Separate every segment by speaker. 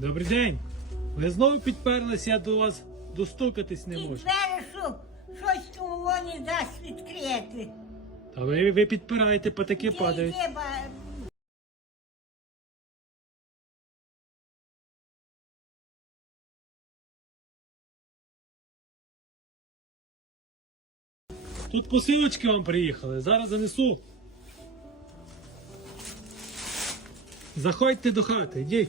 Speaker 1: Добрий день. Ви знову підперлись, я до вас достукатись не
Speaker 2: І
Speaker 1: можу.
Speaker 2: двері, що щось того не дасть відкрити.
Speaker 1: Та ви, ви підпираєте, патаки падають.
Speaker 2: Де ба-
Speaker 1: Тут посилочки вам приїхали, зараз занесу. Заходьте до хати, йдіть.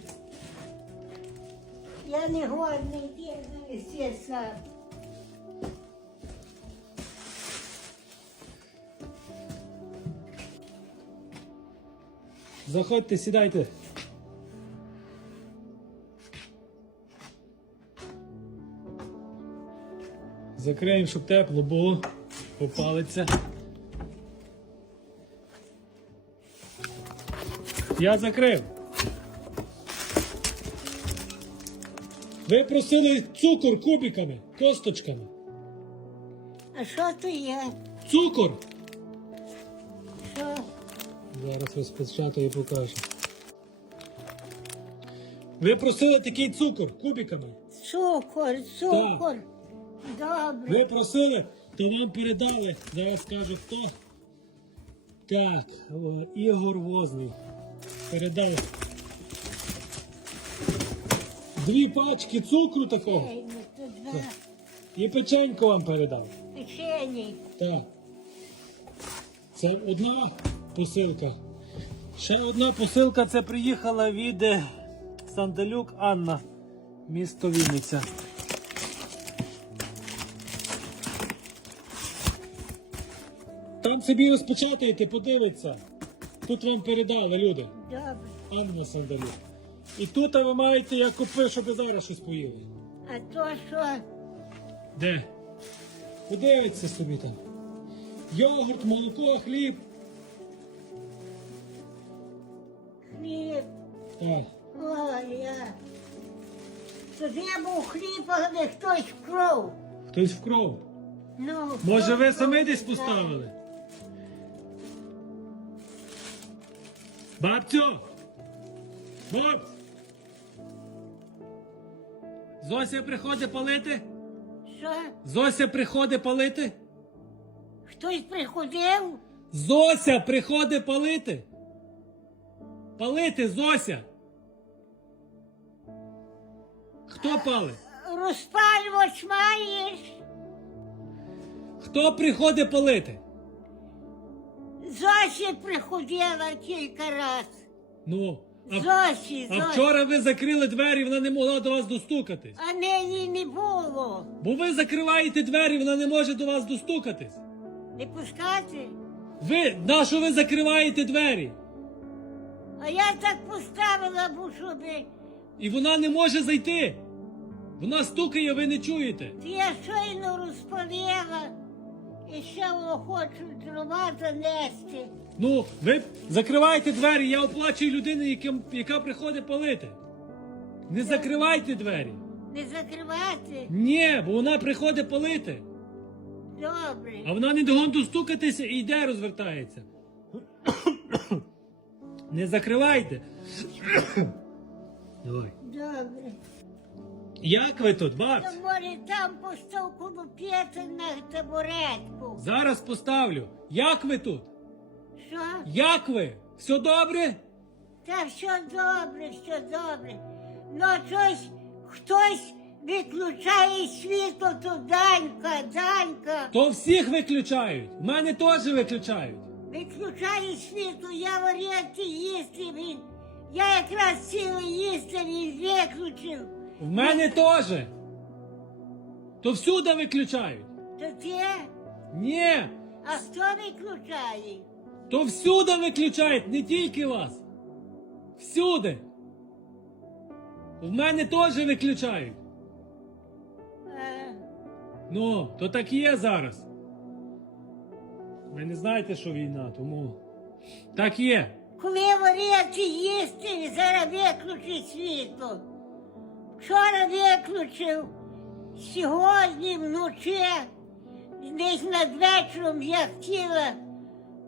Speaker 2: Я не годний, сам.
Speaker 1: Заходьте, сідайте. Закриємо, щоб тепло було. Попалиться. Я закрив. Ви просили цукор кубиками, косточками.
Speaker 2: А що то є?
Speaker 1: Цукор!
Speaker 2: Що?
Speaker 1: Зараз розпечатаю і покажу. Ви просили такий цукор кубиками.
Speaker 2: Цукор, цукор. Добре.
Speaker 1: Ви просили, то вам передали. Зараз скажу хто. Так, о, Ігор Возний. Передав. Дві пачки цукру такого.
Speaker 2: Ей, ну, тут два
Speaker 1: І печеньку вам передав.
Speaker 2: печені.
Speaker 1: Так. Це одна посилка. Ще одна посилка це приїхала від е, Сандалюк Анна, місто Вінниця. Там собі розпечатаєте, подивиться. Тут вам передали люди.
Speaker 2: Добре.
Speaker 1: Анна Сандалюк. І тут ви маєте, я купив, щоб ви зараз щось поїли.
Speaker 2: А то що?
Speaker 1: Де? Подивиться собі там. Йогурт, молоко, хліб.
Speaker 2: Хліб.
Speaker 1: Так.
Speaker 2: Ой, я. Тут я був хліб, але хтось вкрав.
Speaker 1: Хтось вкрав.
Speaker 2: Ну,
Speaker 1: Може ви самі десь поставили? Бабцю! Баб! Зося приходить палити?
Speaker 2: Що?
Speaker 1: Зося приходить палити?
Speaker 2: Хтось приходив?
Speaker 1: Зося приходить палити? Палити, Зося! Хто палить?
Speaker 2: Розпалювач маєш?
Speaker 1: Хто приходить палити?
Speaker 2: Зосі приходила кілька раз.
Speaker 1: Ну, а,
Speaker 2: Зосі,
Speaker 1: а
Speaker 2: Зосі.
Speaker 1: вчора ви закрили двері, вона не могла до вас достукатись.
Speaker 2: А неї не було.
Speaker 1: Бо ви закриваєте двері, вона не може до вас достукатись.
Speaker 2: Не пускати?
Speaker 1: Ви, на що ви закриваєте двері?
Speaker 2: А я так поставила, бо щоб
Speaker 1: І вона не може зайти. Вона стукає, ви не чуєте.
Speaker 2: я щойно розпалила і ще хочу дрова занести.
Speaker 1: Ну, ви закриваєте двері, я оплачую людину, яким- яка приходить палити. Не закривайте двері.
Speaker 2: Не закривати?
Speaker 1: Ні, бо вона приходить палити.
Speaker 2: Добре.
Speaker 1: А вона не догон достукатися і йде, розвертається. Не закривайте. Давай.
Speaker 2: Добре.
Speaker 1: Як ви тут, бабць?
Speaker 2: То може там постав коло на табуретку.
Speaker 1: Зараз поставлю. Як ви тут?
Speaker 2: Що?
Speaker 1: Як ви? Все добре?
Speaker 2: Та все добре, все добре. Ну щось хтось виключає світло, то Данька, Данька.
Speaker 1: То всіх виключають. У мене теж виключають.
Speaker 2: Виключає світло, я варіанти їсти він. Я якраз ціле їсти він виключив.
Speaker 1: В мене теж. То всюди виключають.
Speaker 2: То ти?
Speaker 1: Ні,
Speaker 2: А хто виключає?
Speaker 1: То всюди виключають, не тільки вас. Всюди. В мене теж виключають. Ну, то так і є зараз. Ви не знаєте, що війна, тому. Так є.
Speaker 2: коли варіанти їсти, зараз виключить світло. Вчора виключив, сьогодні вночі, десь над вечором я хотіла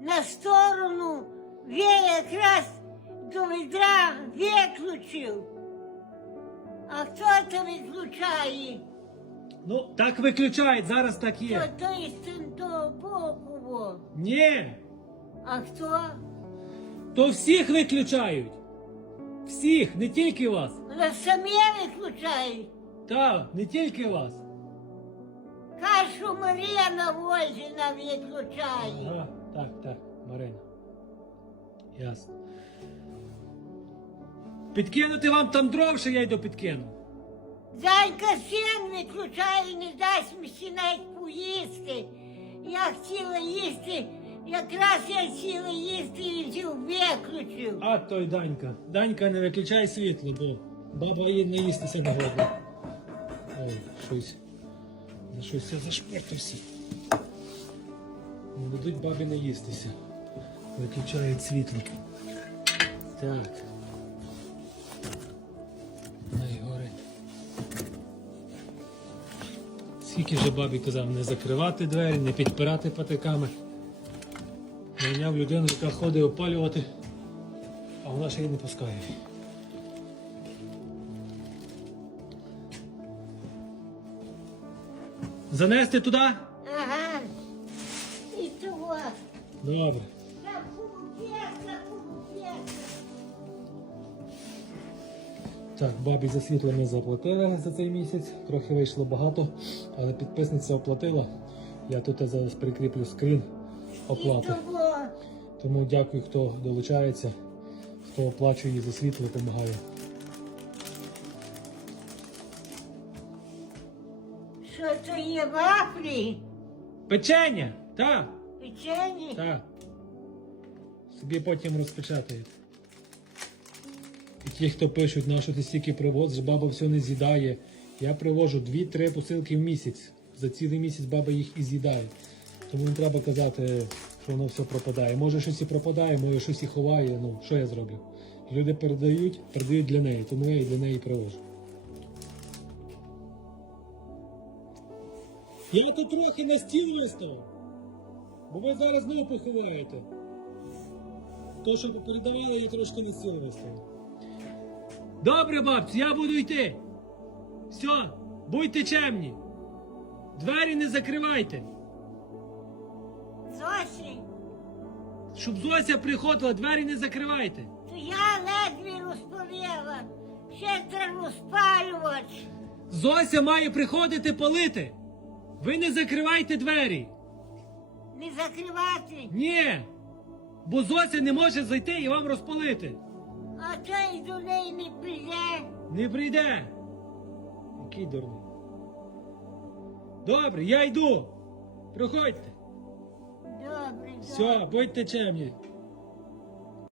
Speaker 2: на сторону, він якраз до відра виключив. А хто це виключає?
Speaker 1: Ну, так виключають, зараз так є.
Speaker 2: То
Speaker 1: є.
Speaker 2: той з того боку. во.
Speaker 1: Ні,
Speaker 2: А хто?
Speaker 1: то всіх виключають. Всіх, не тільки вас.
Speaker 2: Але самі виключають.
Speaker 1: Та, не тільки вас.
Speaker 2: Кашу Марія на возі нам відключає.
Speaker 1: Ага, так, так, Марина. Ясно. Підкинути вам там дров, що я йду підкину.
Speaker 2: Зайка син виключає, не дасть мені навіть поїсти. Я хотіла їсти, якраз я хотіла їсти і взяв виключив.
Speaker 1: А той Данька. Данька не виключай світло, бо баба їй не їстися не годна. Ой, щось. Щось я зашпортався. Не будуть бабі не їстися. Виключають світло. Так. Найгорить. Скільки вже бабі казав не закривати двері, не підпирати патиками. Найняв людину, яка ходить опалювати, а вона ще й не пускає. Занести туди?
Speaker 2: Ага. І того.
Speaker 1: Добре. Так, бабі за світло ми заплатили за цей місяць. Трохи вийшло багато, але підписниця оплатила. Я тут зараз прикріплю скрін оплати. Тому дякую, хто долучається, хто оплачує за світло, допомагає.
Speaker 2: Що вафлі?
Speaker 1: Печення! Так,
Speaker 2: Печені?
Speaker 1: так. Собі потім розпечатають. І ті, хто пишуть, на що ти стільки привозиш, баба все не з'їдає. Я привожу 2-3 посилки в місяць. За цілий місяць баба їх і з'їдає. Тому не треба казати, що воно все пропадає. Може щось і пропадає, може щось і ховає. Ну, що я зроблю? Люди передають, передають для неї, тому я і для неї привожу. Я тут трохи на стіл виставив, бо ви зараз знову похиляєте. То, що передавали, я трошки на стіл виставив. Добре, бабці, я буду йти. Все, будьте чемні. Двері не закривайте.
Speaker 2: Зосі,
Speaker 1: Щоб Зося приходила, двері не закривайте.
Speaker 2: то я ледве розповіла. Ще треба розпалювати.
Speaker 1: Зося має приходити палити. Ви не закривайте двері.
Speaker 2: Не закривати.
Speaker 1: Ні. Бо Зося не може зайти і вам розпалити.
Speaker 2: А той до неї не прийде.
Speaker 1: Не прийде. Який дурний. Добре, я йду. Проходьте.
Speaker 2: Добре, добре.
Speaker 1: Все, будьте чемні.